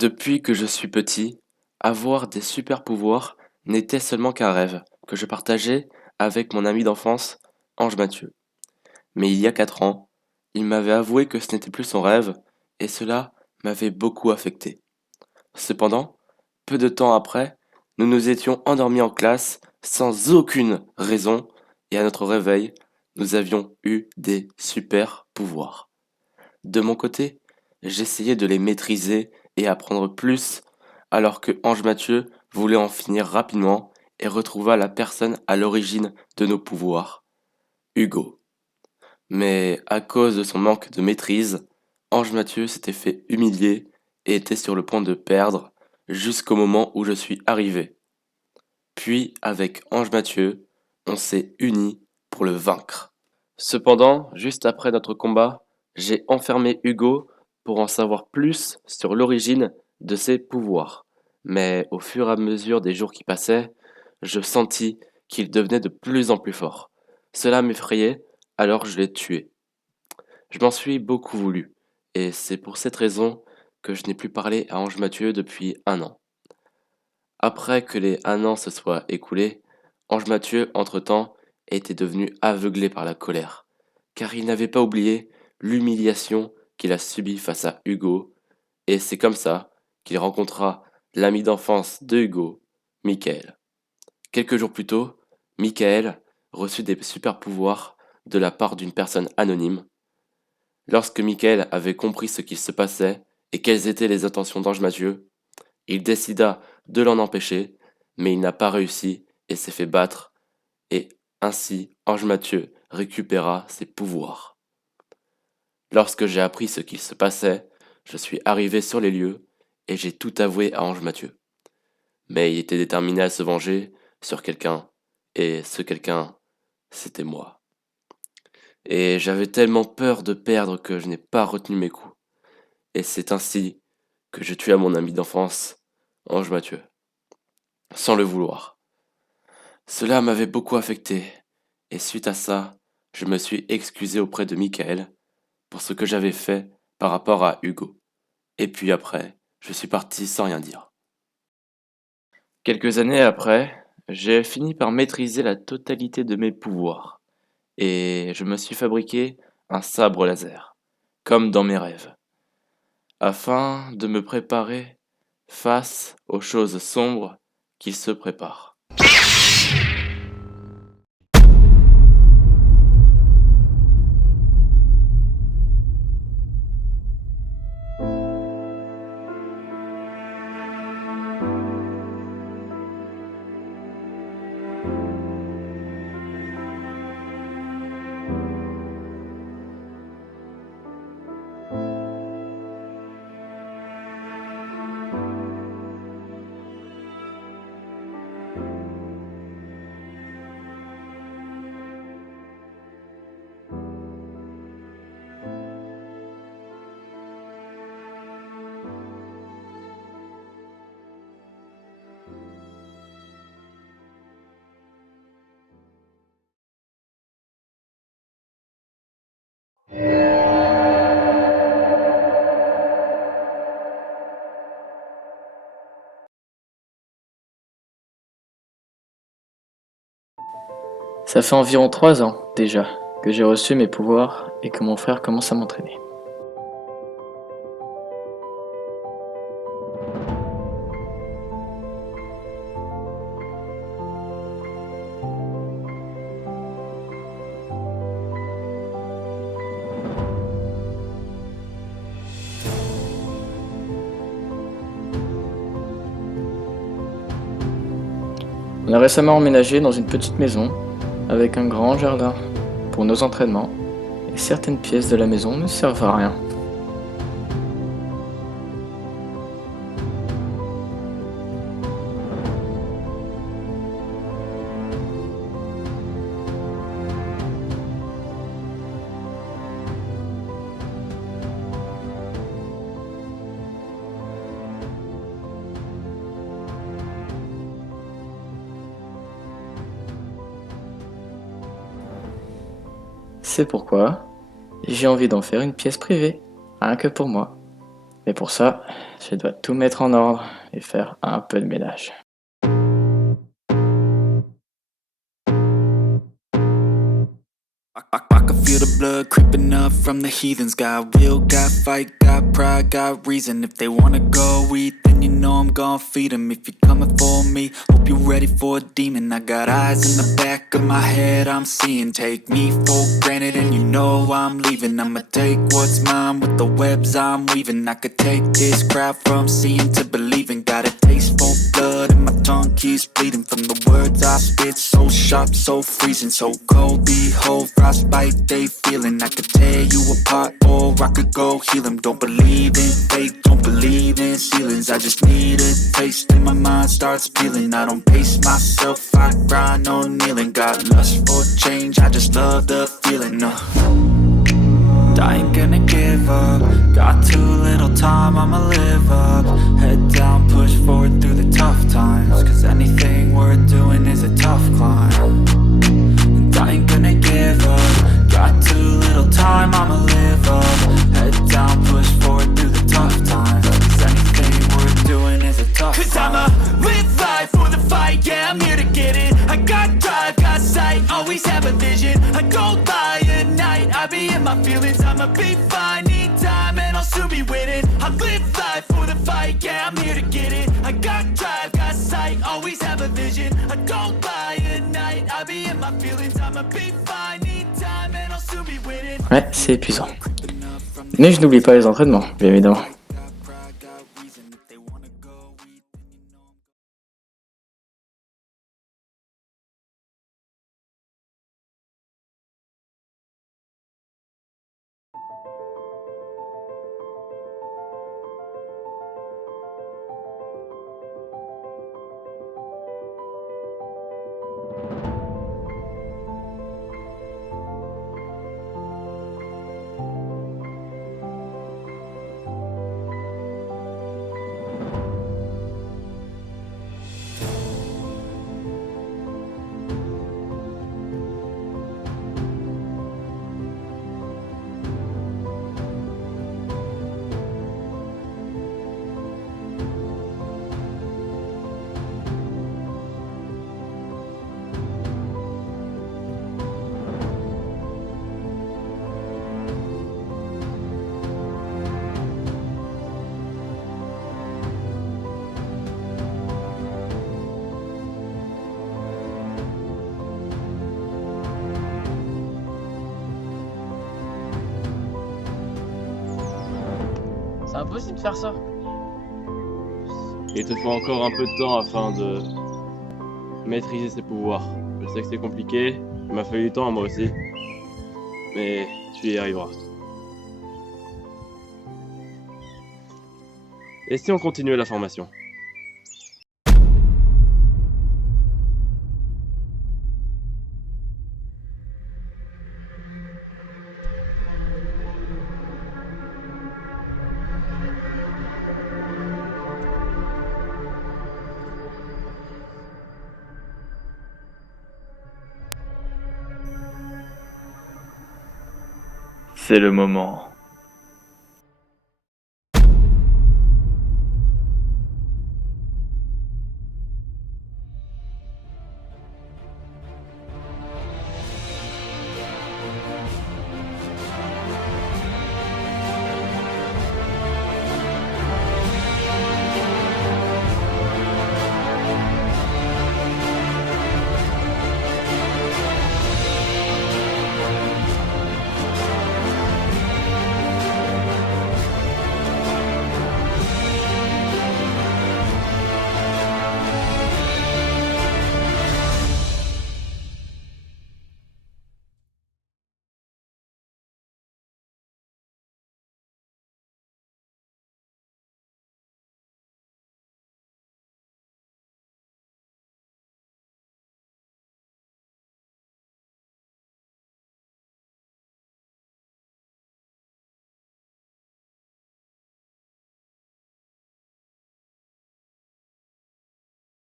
Depuis que je suis petit, avoir des super pouvoirs n'était seulement qu'un rêve que je partageais avec mon ami d'enfance, Ange Mathieu. Mais il y a 4 ans, il m'avait avoué que ce n'était plus son rêve, et cela m'avait beaucoup affecté. Cependant, peu de temps après, nous nous étions endormis en classe sans aucune raison, et à notre réveil, nous avions eu des super pouvoirs. De mon côté, j'essayais de les maîtriser et apprendre plus, alors que Ange Mathieu voulait en finir rapidement et retrouva la personne à l'origine de nos pouvoirs, Hugo. Mais à cause de son manque de maîtrise, Ange Mathieu s'était fait humilier et était sur le point de perdre jusqu'au moment où je suis arrivé. Puis, avec Ange Mathieu, on s'est unis pour le vaincre. Cependant, juste après notre combat, j'ai enfermé Hugo pour en savoir plus sur l'origine de ses pouvoirs. Mais au fur et à mesure des jours qui passaient, je sentis qu'il devenait de plus en plus fort. Cela m'effrayait, alors je l'ai tué. Je m'en suis beaucoup voulu, et c'est pour cette raison que je n'ai plus parlé à Ange Mathieu depuis un an. Après que les un an se soient écoulés, Ange Mathieu, entre-temps, était devenu aveuglé par la colère, car il n'avait pas oublié l'humiliation qu'il a subie face à Hugo, et c'est comme ça qu'il rencontra l'ami d'enfance de Hugo, Michael. Quelques jours plus tôt, Michael reçut des super pouvoirs de la part d'une personne anonyme. Lorsque Michael avait compris ce qu'il se passait et quelles étaient les intentions d'Ange Mathieu, il décida de l'en empêcher, mais il n'a pas réussi et s'est fait battre, et ainsi Ange Mathieu récupéra ses pouvoirs. Lorsque j'ai appris ce qu'il se passait, je suis arrivé sur les lieux et j'ai tout avoué à Ange Mathieu. Mais il était déterminé à se venger sur quelqu'un, et ce quelqu'un, c'était moi. Et j'avais tellement peur de perdre que je n'ai pas retenu mes coups. Et c'est ainsi que je tua mon ami d'enfance, Ange Mathieu, sans le vouloir. Cela m'avait beaucoup affecté, et suite à ça, je me suis excusé auprès de Michael pour ce que j'avais fait par rapport à Hugo. Et puis après, je suis parti sans rien dire. Quelques années après, j'ai fini par maîtriser la totalité de mes pouvoirs, et je me suis fabriqué un sabre laser, comme dans mes rêves, afin de me préparer face aux choses sombres qui se préparent. Ça fait environ 3 ans, déjà, que j'ai reçu mes pouvoirs et que mon frère commence à m'entraîner. On a récemment emménagé dans une petite maison avec un grand jardin pour nos entraînements et certaines pièces de la maison ne servent à rien. C'est pourquoi j'ai envie d'en faire une pièce privée, rien que pour moi. Mais pour ça, je dois tout mettre en ordre et faire un peu de ménage. I can feel the blood creeping up from the heathens. Got will, got fight, got pride, got reason. If they wanna go eat, then you know I'm gon' feed them. If you're coming for me, hope you're ready for a demon. I got eyes in the back of my head, I'm seeing. Take me for granted and you know I'm leaving. I'ma take what's mine with the webs I'm weaving. I could take this crowd from seeing to believing. Got a taste for blood and my tongue keeps bleeding. From the words I spit, so sharp, so freezing. So cold, behold, frostbite they feeling. I could tear you apart or I could go heal them. Don't believe in fate, don't believe in ceilings. I just need a taste and my mind starts peeling. I don't pace myself, I grind on kneeling. Got lust for change, I just love the feeling. I ain't gonna give up. Got too little time, I'ma live up. Head down, push forward through the tough times. Cause anything worth doing is a tough climb. And I ain't gonna give up. Got too little time, I'ma live up. Head down, push forward through the tough times. Cause anything worth doing is a tough climb. Cause I'ma live life for the fight, yeah, I'm here to get it. I got drive, got sight, always have a vision. I go by at night, I be in my feelings. I'ma be fine, need time and I'll soon be winning. I live life for the fight, yeah, I'm here to get it. I got drive, got sight, always have a vision. I go by at night, I be in my feelings. I'ma be fine, need time and I'll soon be winning. Ouais, c'est épuisant. Mais je n'oublie pas les entraînements, bien évidemment. C'est impossible de faire ça. Il te faut encore un peu de temps afin de maîtriser ses pouvoirs. Je sais que c'est compliqué, il m'a fallu du temps à moi aussi, mais tu y arriveras. Et si on continuait la formation ? C'est le moment.